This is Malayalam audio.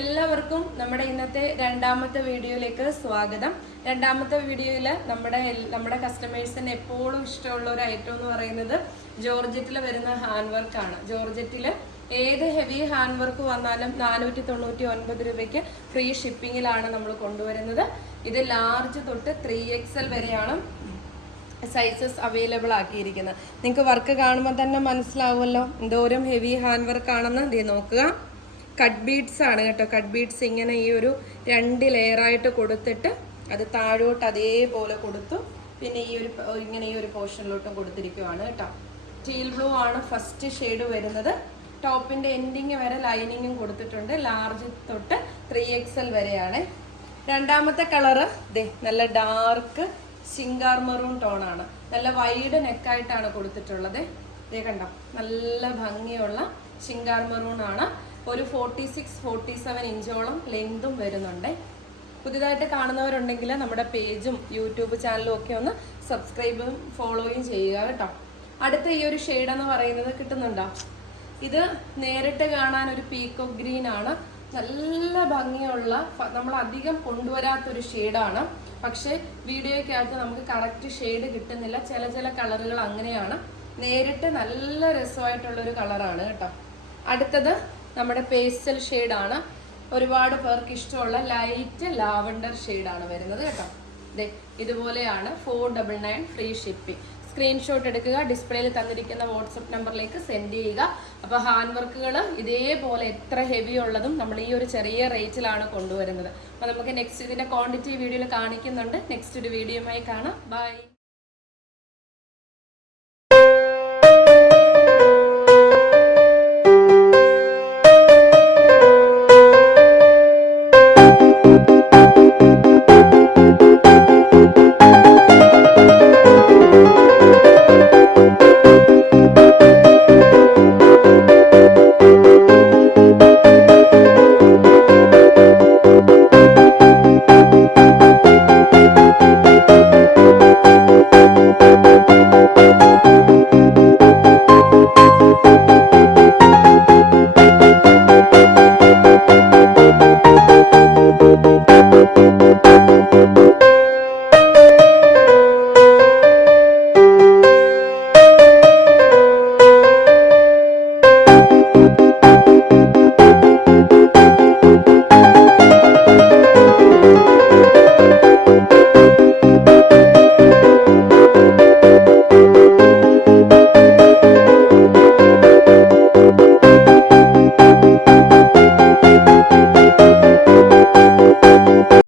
എല്ലാവർക്കും നമ്മുടെ ഇന്നത്തെ രണ്ടാമത്തെ വീഡിയോയിലേക്ക് സ്വാഗതം. രണ്ടാമത്തെ വീഡിയോയിൽ നമ്മുടെ നമ്മുടെ കസ്റ്റമേഴ്സിന് എപ്പോഴും ഇഷ്ടമുള്ള ഒരു ഐറ്റം എന്ന് പറയുന്നത് ജോർജറ്റിൽ വരുന്ന ഹാൻഡ് ആണ്. ജോർജറ്റിൽ ഏത് ഹെവി ഹാൻഡ് വർക്ക് വന്നാലും നാനൂറ്റി തൊണ്ണൂറ്റി ഒൻപത് രൂപയ്ക്ക് ഫ്രീ ഷിപ്പിങ്ങിലാണ് നമ്മൾ കൊണ്ടുവരുന്നത്. ഇത് ലാർജ് തൊട്ട് ത്രീ എക്സൽ വരെയാണ് സൈസസ് അവൈലബിൾ ആക്കിയിരിക്കുന്നത്. നിങ്ങൾക്ക് വർക്ക് കാണുമ്പോൾ തന്നെ മനസ്സിലാവുമല്ലോ. എന്തോരം ഹെവി ഹാൻഡ് വർക്ക് ആണെന്ന്. നോക്കുക. കട്ട് ബീഡ്സ് ആണ് കേട്ടോ. കട്ട് ബീഡ്സ് ഇങ്ങനെ ഈ ഒരു രണ്ട് ലെയറായിട്ട് കൊടുത്തിട്ട് അത് താഴോട്ട് അതേപോലെ കൊടുത്തു. പിന്നെ ഈ ഒരു ഇങ്ങനെ ഈ ഒരു പോർഷനിലോട്ടും കൊടുത്തിരിക്കുവാണ് കേട്ടോ. സ്റ്റീൽ ബ്ലൂ ആണ് ഫസ്റ്റ് ഷെയ്ഡ് വരുന്നത്. ടോപ്പിന്റെ എൻഡിങ് വരെ ലൈനിങ്ങും കൊടുത്തിട്ടുണ്ട്. ലാർജ് തൊട്ട് ത്രീ എൽ വരെയാണ്. രണ്ടാമത്തെ കളറ് ദേ നല്ല ഡാർക്ക് സിംഗാർ മെറൂൺ ടോണാണ് നല്ല വൈഡ് നെക്കായിട്ടാണ് കൊടുത്തിട്ടുള്ളത്. ദേ കണ്ടോ? നല്ല ഭംഗിയുള്ള സിംഗാർ മെറൂൺ ആണ്. ഒരു ഫോർട്ടി സിക്സ് ഫോർട്ടി സെവൻ ഇഞ്ചോളം ലെങ്തും വരുന്നുണ്ട്. പുതിയതായിട്ട് കാണുന്നവരുണ്ടെങ്കിൽ നമ്മുടെ പേജും യൂട്യൂബ് ചാനലും ഒക്കെ ഒന്ന് സബ്സ്ക്രൈബും ഫോളോയും ചെയ്യുക കേട്ടോ. അടുത്ത ഈ ഒരു ഷെയ്ഡ് എന്ന് പറയുന്നത് കിട്ടുന്നുണ്ടോ? ഇത് നേരിട്ട് കാണാൻ ഒരു പീക്കോ ഗ്രീൻ ആണ്. നല്ല ഭംഗിയുള്ള നമ്മൾ അധികം കൊണ്ടുവരാത്തൊരു ഷെയ്ഡാണ് പക്ഷേ വീഡിയോയ്ക്കകത്ത് നമുക്ക് കറക്റ്റ് ഷെയ്ഡ് കിട്ടുന്നില്ല. ചില ചില കളറുകൾ അങ്ങനെയാണ്. നേരിട്ട് നല്ല രസമായിട്ടുള്ളൊരു കളറാണ് കേട്ടോ. അടുത്തത് നമ്മുടെ പേസ്റ്റൽ ഷെയ്ഡാണ്. ഒരുപാട് പേർക്ക് ഇഷ്ടമുള്ള ലൈറ്റ് ലാവണ്ടർ ഷെയ്ഡാണ് വരുന്നത് കേട്ടോ. ദേ ഇതുപോലെയാണ് four double nine free shipping screenshot എടുക്കുക ഡിസ്പ്ലേയിൽ തന്നിരിക്കുന്ന വാട്സപ്പ് നമ്പറിലേക്ക് സെൻഡ് ചെയ്യുക. അപ്പോൾ ഹാൻഡ് വർക്കുകൾ ഇതേപോലെ എത്ര ഹെവി ഉള്ളതും നമ്മൾ ഈ ഒരു ചെറിയ റേറ്റിലാണ് കൊണ്ടുവരുന്നത്. അപ്പോൾ നമുക്ക് നെക്സ്റ്റ് ഇതിന്റെ ക്വാണ്ടിറ്റി വീഡിയോയിൽ കാണിക്കുന്നുണ്ട്. നെക്സ്റ്റ് ഒരു വീഡിയോയുമായി കാണാം. ബൈ